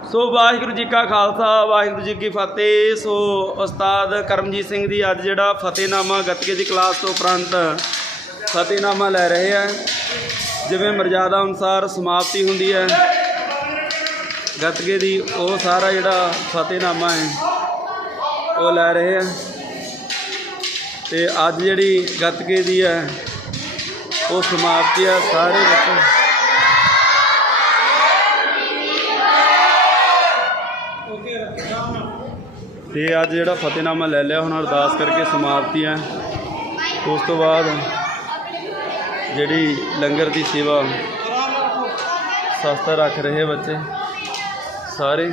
ਸੋ ਵਾਹਿਗੁਰੂ ਜੀ ਕਾ ਖਾਲਸਾ, ਵਾਹਿਗੁਰੂ ਜੀ ਕੀ ਫਤਿਹ। ਸੋ ਉਸਤਾਦ ਕਰਮਜੀਤ ਸਿੰਘ ਦੀ ਅੱਜ ਜਿਹੜਾ ਫਤਿਹਨਾਮਾ ਗੱਤਕੇ ਦੀ ਕਲਾਸ ਤੋਂ ਉਪਰੰਤ ਫਤਿਹਨਾਮਾ ਲੈ ਰਹੇ ਆ। ਜਿਵੇਂ ਮਰਜ਼ਾਦਾ ਅਨੁਸਾਰ ਸਮਾਪਤੀ ਹੁੰਦੀ ਹੈ, ਗੱਤਕੇ ਦੀ ਉਹ ਸਾਰਾ ਜਿਹੜਾ ਫਤਿਹਨਾਮਾ ਹੈ, ਉਹ ਲੈ ਰਹੇ ਆ। ਤੇ ਅੱਜ ਜਿਹੜੀ ਗੱਤਕੇ ਦੀ ਹੈ, ਉਹ ਸਮਾਪਤੀ ਆ ਸਾਰੇ ਬੱਚੇ। ਤੇ ਅੱਜ ਜਿਹੜਾ ਫਤਿਹਨਾਮਾ ਲੈ ਲਿਆ ਹੁਣ ਅਰਦਾਸ ਕਰਕੇ ਸਮਾਪਤੀ ਹੈ। ਉਸ ਤੋਂ ਬਾਅਦ ਜਿਹੜੀ ਲੰਗਰ ਦੀ ਸੇਵਾ ਸਸਤਾ ਰੱਖ ਰਹੇ ਬੱਚੇ ਸਾਰੇ।